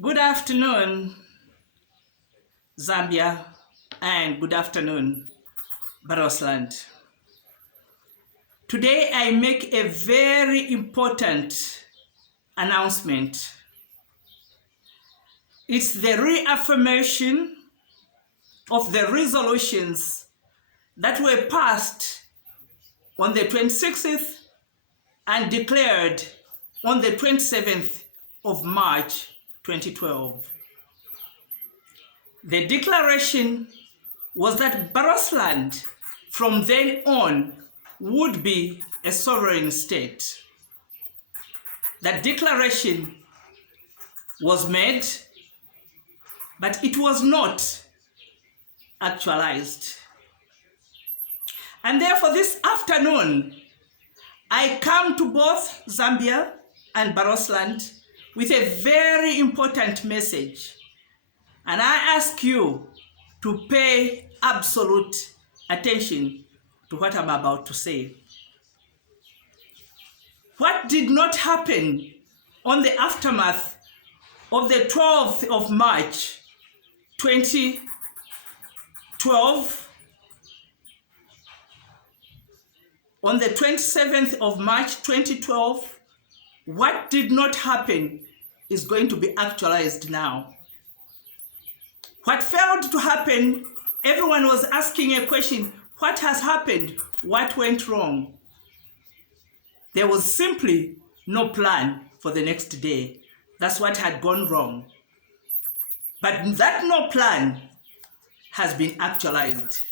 Good afternoon, Zambia, and good afternoon, Barotseland. Today I make a very important announcement. It's the reaffirmation of the resolutions that were passed on the 26th and declared on the 27th of March 2012. The declaration was that Barotseland from then on would be a sovereign state. That declaration was made, but it was not actualized. And therefore this afternoon, I come to both Zambia and Barotseland with a very important message. And I ask you to pay absolute attention to what I'm about to say. What did not happen on the aftermath of the 12th of March 2012, on the 27th of March 2012, what did not happen is going to be actualized now. What failed to happen, everyone was asking a question, what has happened? What went wrong? There was simply no plan for the next day. That's what had gone wrong. But that no plan has been actualized.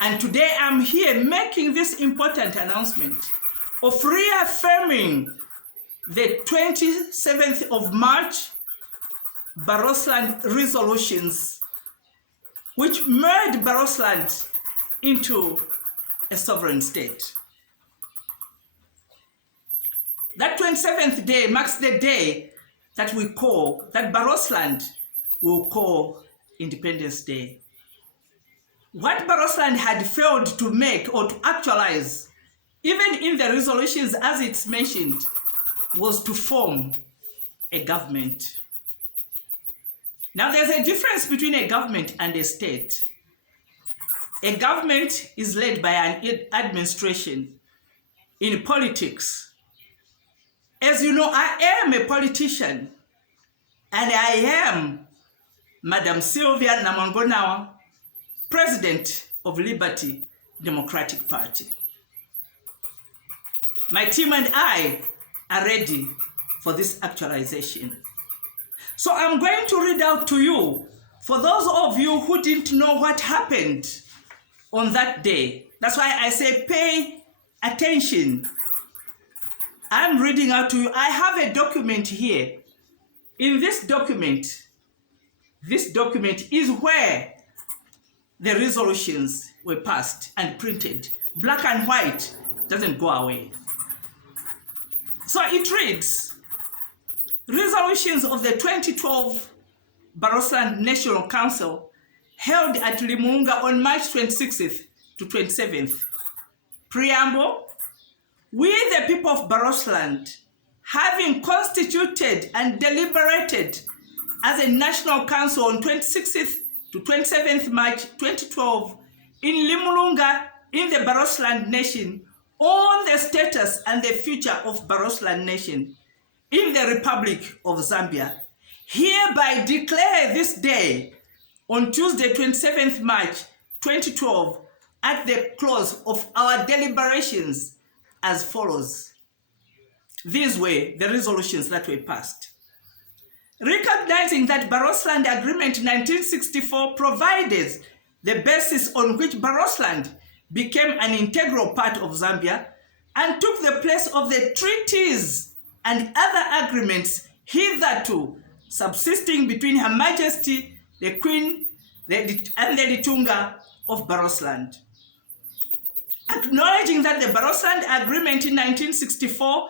And today I'm here making this important announcement of reaffirming the 27th of March Barotseland resolutions, which made Barotseland into a sovereign state. That 27th day marks the day that Barotseland will call Independence Day. What Barotseland had failed to make or to actualize, even in the resolutions as it's mentioned, was to form a government. Now there's a difference between a government and a state. A government is led by an administration. In politics, as you know, I am a politician, and I am Madam Sylvia Namangonawa, President of Liberty Democratic Party. My team and I are ready for this actualization. So I'm going to read out to you, for those of you who didn't know what happened on that day. That's why I say pay attention. I'm reading out to you. I have a document here. In this document is where the resolutions were passed and printed. Black and white doesn't go away. So it reads, resolutions of the 2012 Barotse National Council held at Litunga on March 26th to 27th. Preamble, we the people of Barotseland, having constituted and deliberated as a national council on 26th to 27th March 2012 in Litunga in the Barotseland Nation, on the status and the future of Barotseland Nation in the Republic of Zambia, hereby declare this day on Tuesday 27th March 2012 at the close of our deliberations as follows. These were the resolutions that were passed. Recognizing that Barotseland Agreement 1964 provided the basis on which Barotseland became an integral part of Zambia and took the place of the treaties and other agreements hitherto subsisting between Her Majesty the Queen and the Litunga of Barotseland. Acknowledging that the Barotseland Agreement in 1964,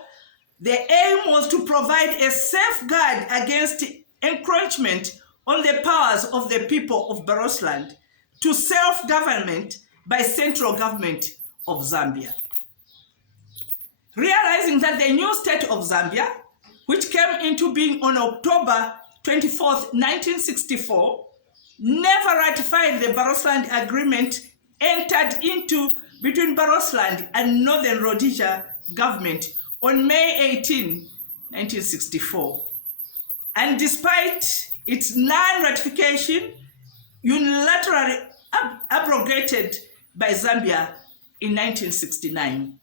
the aim was to provide a safeguard against encroachment on the powers of the people of Barotseland to self-government by central government of Zambia. Realizing that the new state of Zambia, which came into being on October 24th, 1964, never ratified the Barotseland Agreement entered into between Barotseland and Northern Rhodesia government on May 18, 1964. And despite its non-ratification, unilaterally abrogated by Zambia in 1969.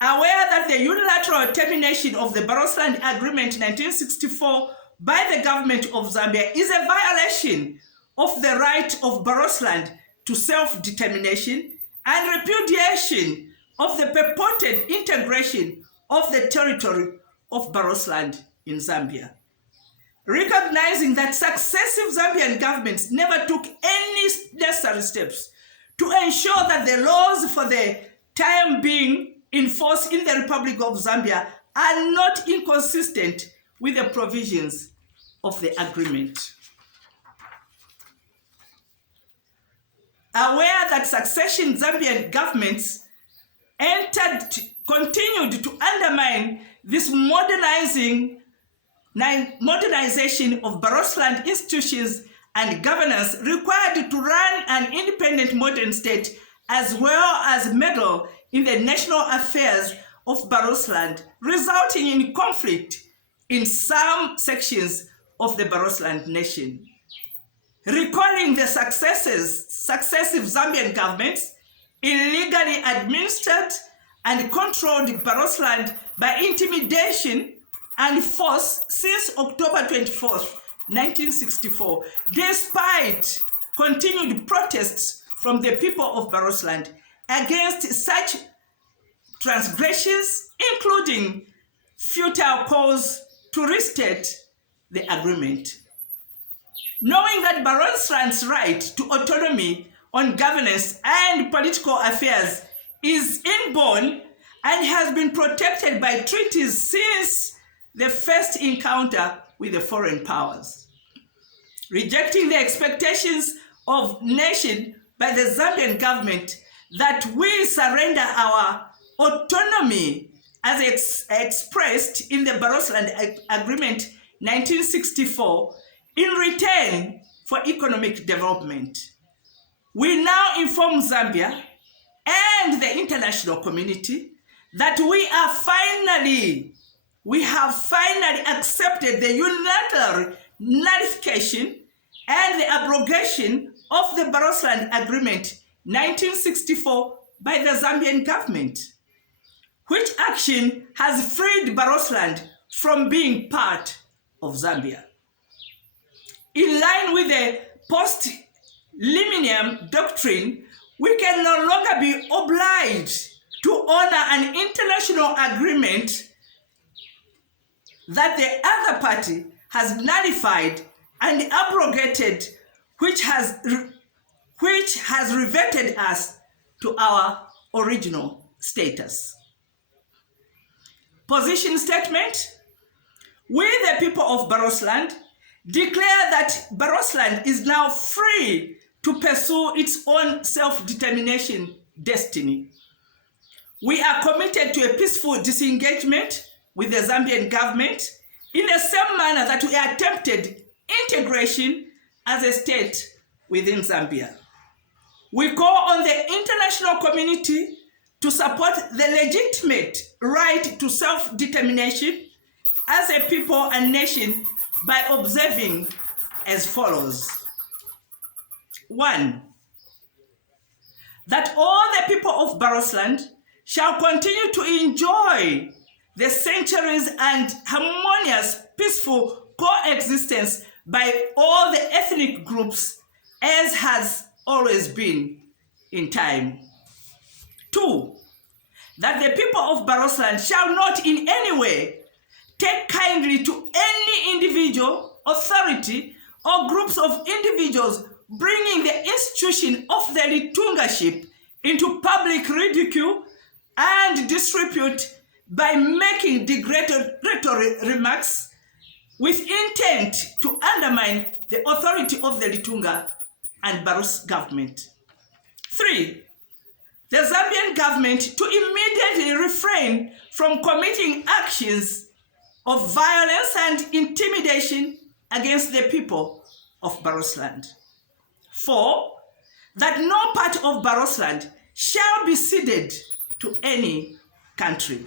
Aware that the unilateral termination of the Barotseland Agreement in 1964 by the government of Zambia is a violation of the right of Barotseland to self-determination and repudiation of the purported integration of the territory of Barotseland in Zambia. Recognizing that successive Zambian governments never took any necessary steps to ensure that the laws for the time being in force in the Republic of Zambia are not inconsistent with the provisions of the agreement. Aware that succession Zambian governments continued to undermine this modernization of Barotseland institutions and governance required to run an independent modern state, as well as meddle in the national affairs of Barotseland, resulting in conflict in some sections of the Barotseland nation. Recalling the successive Zambian governments illegally administered and controlled Barotseland by intimidation and force since October 24th, 1964, despite continued protests from the people of Barotseland against such transgressions, including futile calls to restate the agreement. Knowing that Barotseland's right to autonomy on governance and political affairs is inborn and has been protected by treaties since the first encounter with the foreign powers. Rejecting the expectations of nation by the Zambian government that we surrender our autonomy as expressed in the Barotseland Agreement 1964 in return for economic development. We now inform Zambia and the international community that we have finally accepted the unilateral nullification and the abrogation of the Barotseland Agreement 1964 by the Zambian government, which action has freed Barotseland from being part of Zambia. In line with the post-liminium doctrine, we can no longer be obliged to honor an international agreement that the other party has nullified and abrogated, which has reverted us to our original status. Position statement. We, the people of Barotseland, declare that Barotseland is now free to pursue its own self-determination destiny. We are committed to a peaceful disengagement with the Zambian government in the same manner that we attempted integration as a state within Zambia. We call on the international community to support the legitimate right to self-determination as a people and nation by observing as follows. 1. That all the people of Barotseland shall continue to enjoy the centuries and harmonious, peaceful coexistence by all the ethnic groups as has always been in time. 2. That the people of Barotseland shall not in any way take kindly to any individual, authority, or groups of individuals bringing the institution of the Litungaship into public ridicule and disrepute by making degradatory remarks with intent to undermine the authority of the Litunga and Barotse government. 3. The Zambian government to immediately refrain from committing actions of violence and intimidation against the people of Barotseland. 4. That no part of Barotseland shall be ceded to any country.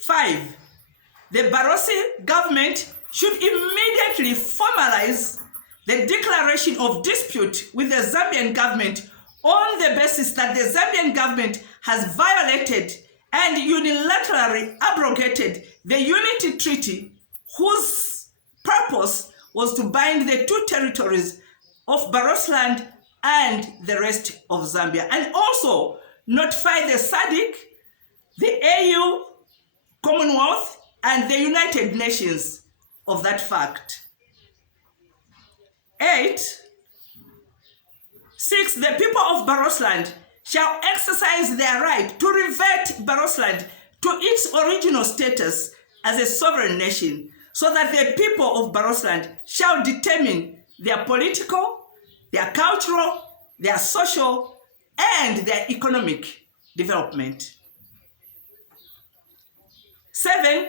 5. The Barotse government should immediately formalize the declaration of dispute with the Zambian government on the basis that the Zambian government has violated and unilaterally abrogated the Unity Treaty, whose purpose was to bind the two territories of Barotseland and the rest of Zambia, and also notify the SADC, the AU, Commonwealth, and the United Nations of that fact. 8. 6. The people of Barotseland shall exercise their right to revert Barotseland to its original status as a sovereign nation, so that the people of Barotseland shall determine their political, their cultural, their social, and their economic development. 7.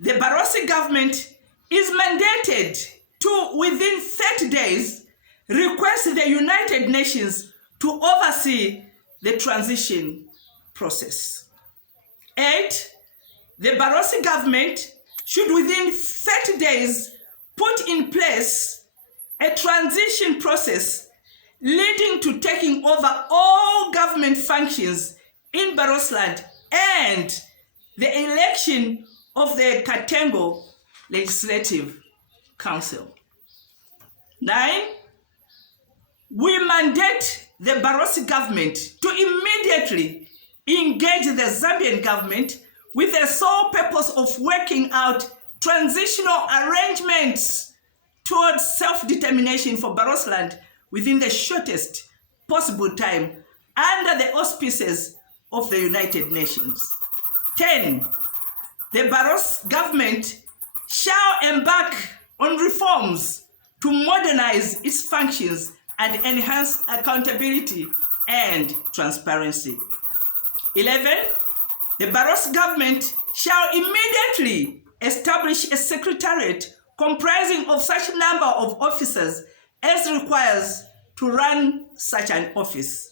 The Barotse government is mandated to, within 30 days, request the United Nations to oversee the transition process. 8. The Barotse government should, within 30 days, put in place a transition process leading to taking over all government functions in Barotseland and the election of the Katengo Legislative Council. 9. We mandate the Barotse government to immediately engage the Zambian government with the sole purpose of working out transitional arrangements towards self-determination for Barotseland within the shortest possible time under the auspices of the United Nations. 10. The Barotse government shall embark on reforms to modernize its functions and enhance accountability and transparency. 11. The Barotse government shall immediately establish a secretariat comprising of such number of officers as requires to run such an office.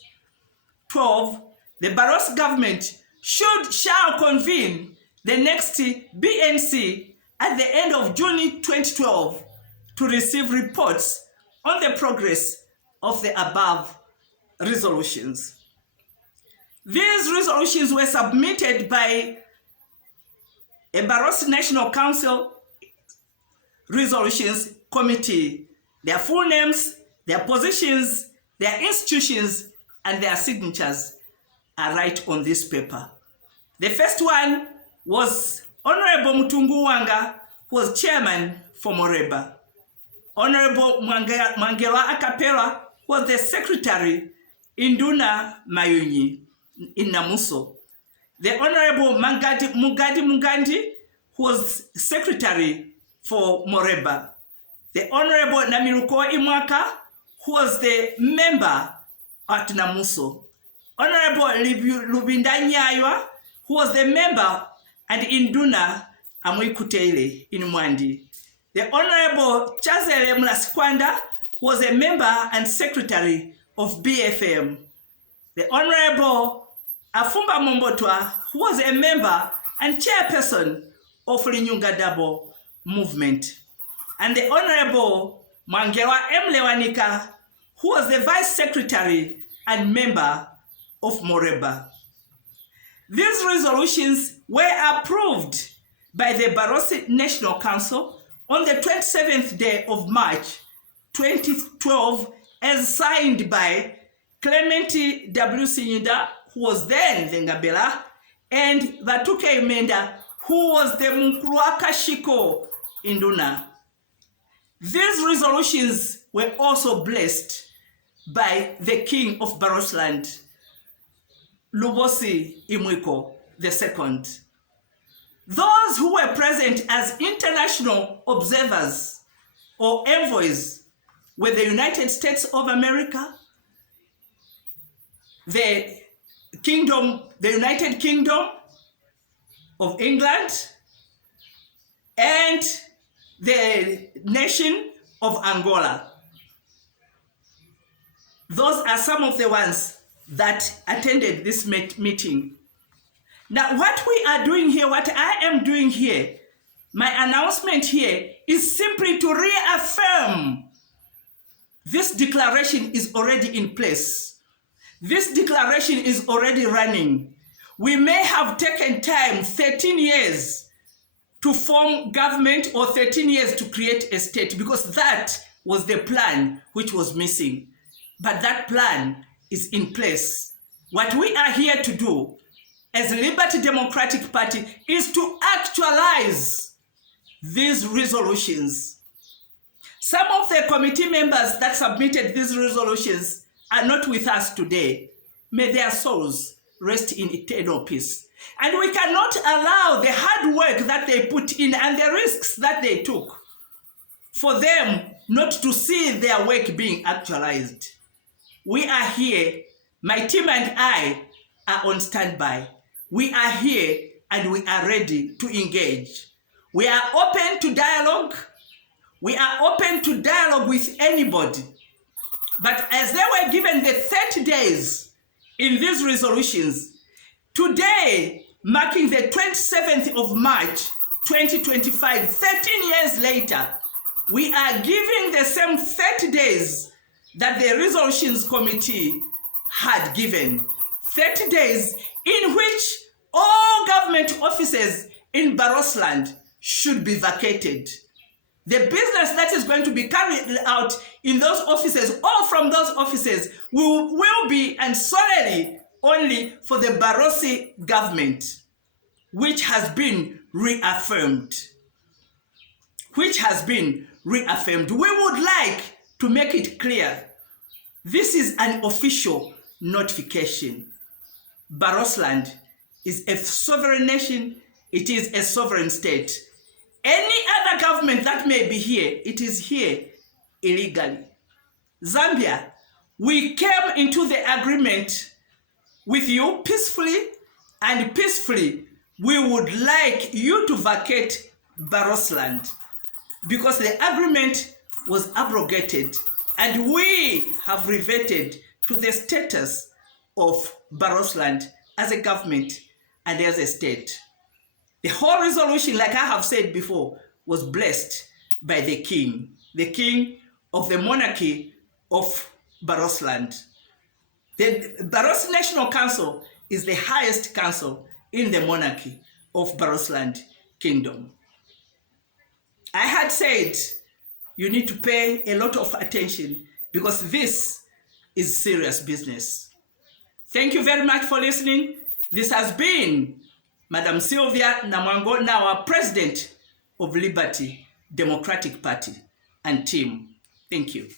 12. The Barotse government shall convene the next BNC at the end of June 2012 to receive reports on the progress of the above resolutions. These resolutions were submitted by a Barotse National Council Resolutions Committee. Their full names, their positions, their institutions, and their signatures are right on this paper. The first one was Honorable Mutungu Wanga, who was chairman for Moreba. Honorable Mangela Akapela was the secretary in Duna Mayunyi in Namuso. The Honorable Mugandi, who was secretary for Moreba. The Honorable Namiruko Imwaka, who was the member at Namuso. Honorable Lubinda Nyaywa, who was the member and Induna Amwikutele in Mwandi. The Honorable Chazele Mlasikwanda, who was a member and secretary of BFM. The Honorable Afumba Mombotwa, who was a member and chairperson of Litunga Lubosi movement. And the Honorable Mwangewa Mlewanika, who was the vice secretary and member of Moreba. These resolutions were approved by the Barotse National Council on the 27th day of March 2012 as signed by Clementi W. Sinyinda, who was then the Ngabela, and Vatuke Imenda, who was the Mukuluaka Shiko Induna. These resolutions were also blessed by the King of Barotseland, Lubosi Imwiko II. Those who were present as international observers or envoys were the United States of America, the United Kingdom of England, and the nation of Angola. Those are some of the ones that attended this meeting. Now, what we are doing here, what I am doing here, my announcement here is simply to reaffirm this declaration is already in place. This declaration is already running. We may have taken time, 13 years, to form government or 13 years to create a state, because that was the plan which was missing. But that plan is in place. What we are here to do as a Liberty Democratic Party is to actualize these resolutions. Some of the committee members that submitted these resolutions are not with us today. May their souls rest in eternal peace. And we cannot allow the hard work that they put in and the risks that they took for them not to see their work being actualized. We are here, my team and I are on standby. We are here and we are ready to engage. We are open to dialogue. We are open to dialogue with anybody. But as they were given the 30 days in these resolutions, today, marking the 27th of March, 2025, 13 years later, we are giving the same 30 days that the resolutions committee had given. 30 days in which all government offices in Barotseland should be vacated. The business that is going to be carried out in those offices or from those offices will be and solely only for the Barotse government, which has been reaffirmed. We would like to make it clear, this is an official notification. Barotseland is a sovereign nation. It is a sovereign state. Any other government that may be here, it is here illegally. Zambia, we came into the agreement with you peacefully, and peacefully we would like you to vacate Barotseland because the agreement was abrogated and we have reverted to the status of Barotseland as a government and as a state. The whole resolution, like I have said before, was blessed by the king of the monarchy of Barotseland. The Barotse National Council is the highest council in the monarchy of Barotseland Kingdom. I had said you need to pay a lot of attention because this is serious business. Thank you very much for listening. This has been Madam Sylvia Namwango, now our President of Liberty Democratic Party and team. Thank you.